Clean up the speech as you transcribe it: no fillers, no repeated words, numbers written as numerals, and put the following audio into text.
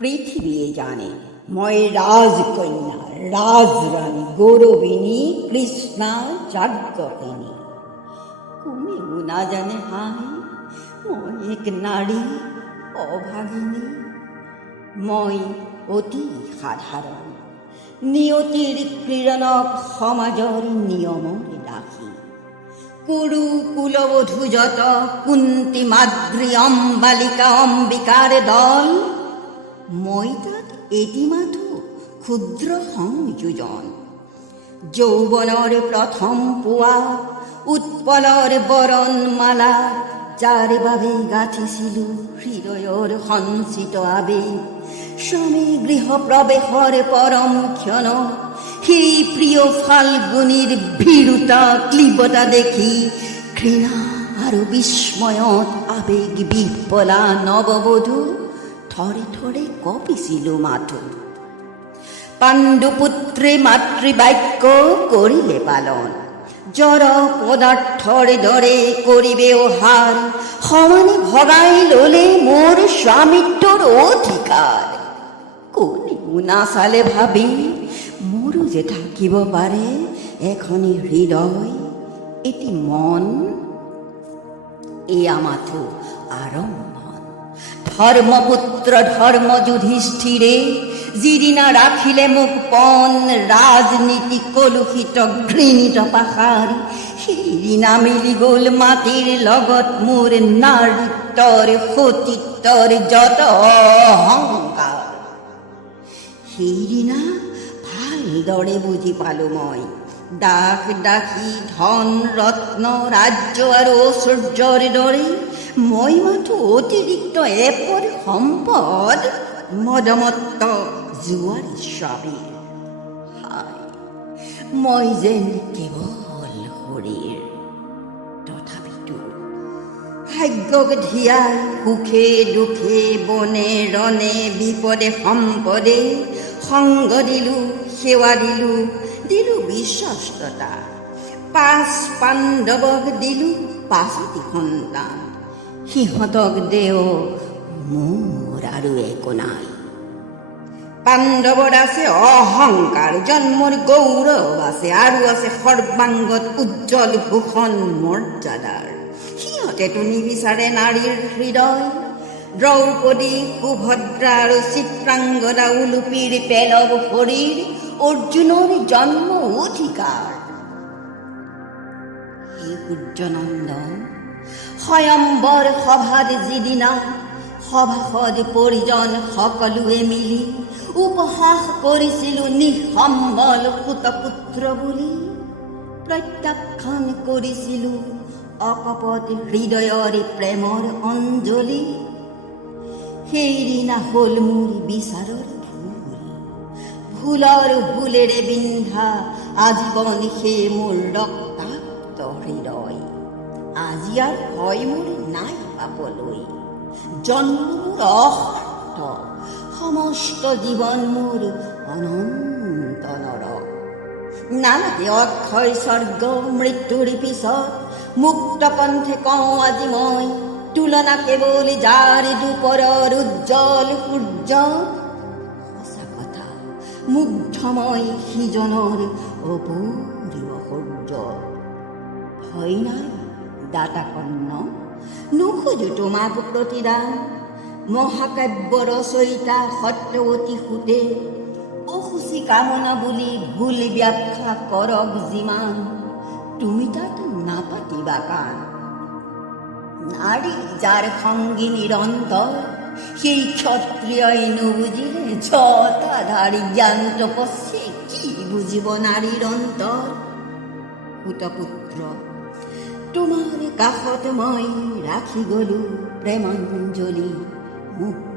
পৃথিৱীয়ে জানে মই ৰাজকন্যা ৰাজৰাণী গৌৰবিনী কৃষ্ণা যাজ্ঞসেনী। কোনেও নাজানে হাই মই এক নাৰী অভাগিনী। মই অতি সাধাৰণ নিয়তিৰ ক্ৰীড়নক সমাজৰ নিয়মৰ দাসী। কুৰু কুলবধূ যত কুন্তি মাদ্ৰী অম্বালিকা অম্বিকাৰ দল। মই তাত এটি মাথো ক্ষুদ্ৰ সংযোজন। যৌৱনৰ প্ৰথম পুৱা উৎপলৰ বৰণমালা, যাৰ বাবে গাঁঠিছিলো হৃদয়ৰ সঞ্চিত আবেগ। স্বামী গৃহ প্ৰৱেশৰ পৰম ক্ষণ সেই প্ৰিয় ফাল্গুনীৰ ভীৰুতা ক্লীবতা দেখি ঘৃণা আৰু বিস্ময়ত আবেগ বিহ্বলা নৱবধূ থৰে থৰে কঁপিছিলো মাথো। পাণ্ডুপুত্ৰে মাতৃবাক্য কৰিলে পালন, জড় পদাৰ্থৰ দৰে কৰিবেও হাৰ। সমানে ভগাই ললে মোৰ স্বামিত্বৰ অধিকাৰ। কোনেও নাচালে ভাবি মোৰো যে থাকিব পাৰে এখনি হৃদয় এটি মন। এয়া মাথো আৰম্ভণ। ধৰ্মপুত্ৰ ধৰ্ম যুধিষ্ঠিৰে যিদিনা ৰাখিলে মোক পণ, ৰাজনীতি কলুষিত ঘৃণিত পাশাৰী। সেইদিনা মিলি গ'ল মাটিৰ লগত মোৰ নাৰীত্বৰ সতীত্বৰ যত অহংকাৰ। সেইদিনা ভালদৰে বুজি পালো মই দাস দাসী ধন ৰত্ন ৰাজ্য আৰু ঐশ্বৰ্যৰ দৰে মই মাথো অতিৰিক্ত এপদ সম্পদ মদমত্ত জুৱাৰী স্বামীৰ। হায় মই যেন কেৱল শৰীৰ, তথাপিতো ভাগ্যক ধিয়াই সুখে দুখে বনে ৰণে বিপদে সম্পদে সংগ দিলো সেৱা দিলো দিলো বিশ্বস্ততা। 5 পাণ্ডৱক দিলো 5টি সন্তান। সিহঁতক দেও মোৰ আৰু একো নাই। পাণ্ডৱৰ আছে অহংকাৰ, জন্মৰ গৌৰৱ আছে, আৰু আছে সৰ্বাংগত উজ্জ্বল ভূষণ মৰ্যাদাৰ। সিহঁতেতো নিবিচাৰে নাৰীৰ হৃদয়। দ্ৰৌপদী সুভদ্ৰা আৰু চিত্ৰাংগদা উলুপিৰ পেলৱ শৰীৰ অৰ্জুনৰ জন্ম অধিকাৰ। সেই সূৰ্যনন্দন স্বয়ম্বৰ সভাত যিদিনা সভাসদ পৰিজন সকলোৱে মিলি উপহাস কৰিছিলো নিঃসম্বল সুতপুত্ৰ বুলি। প্ৰত্যাখ্যান কৰিছিলো অকপট হৃদয়ৰ প্ৰেমৰ অঞ্জলি। সেইদিনা হ'ল মোৰ বিচাৰৰ ভুল, ভুলৰ ভুলেৰে বিন্ধা আজীৱন সেই মোৰ ৰক্তাক্ত হৃদয়। আজি আৰু ভয় মোৰ নাই পাবলৈ, জন্ম মোৰ অসাৰ্থ, সমস্ত জীৱন মোৰ অনন্ত নৰক। নালাগে অক্ষয় স্বৰ্গ মৃত্যুৰ পিছত, মুক্ত কণ্ঠে কওঁ আজি মই তুলনা কেৱল যাৰ দুপৰৰ উজ্জ্বল সূৰ্য। সঁচা কথা মুগ্ধ মই সিজনৰ অপূৰ্ব সূৰ্য। ভয় নাই দাতা কৰ্ণ, নোখোজো তোমাক প্ৰতিদান। মহাকাব্য ৰচয়িতা সত্যৱতী সুতে অসুচি কামনা বুলি ভুল ব্যাখ্যা কৰক যিমান, তুমি তাত নাপাতিবা কাণ। নাৰী যাৰ সংগী নিৰন্তৰ, সেই ক্ষত্ৰিয়ই নুবুজিলে ছটাধাৰী জ্ঞান তপস্যে কি বুজিব নাৰীৰ অন্তৰ। সুতপুত্ৰ তোমাৰ কাষত মই ৰাখি গলো প্ৰেমাঞ্জলি, মুক্ত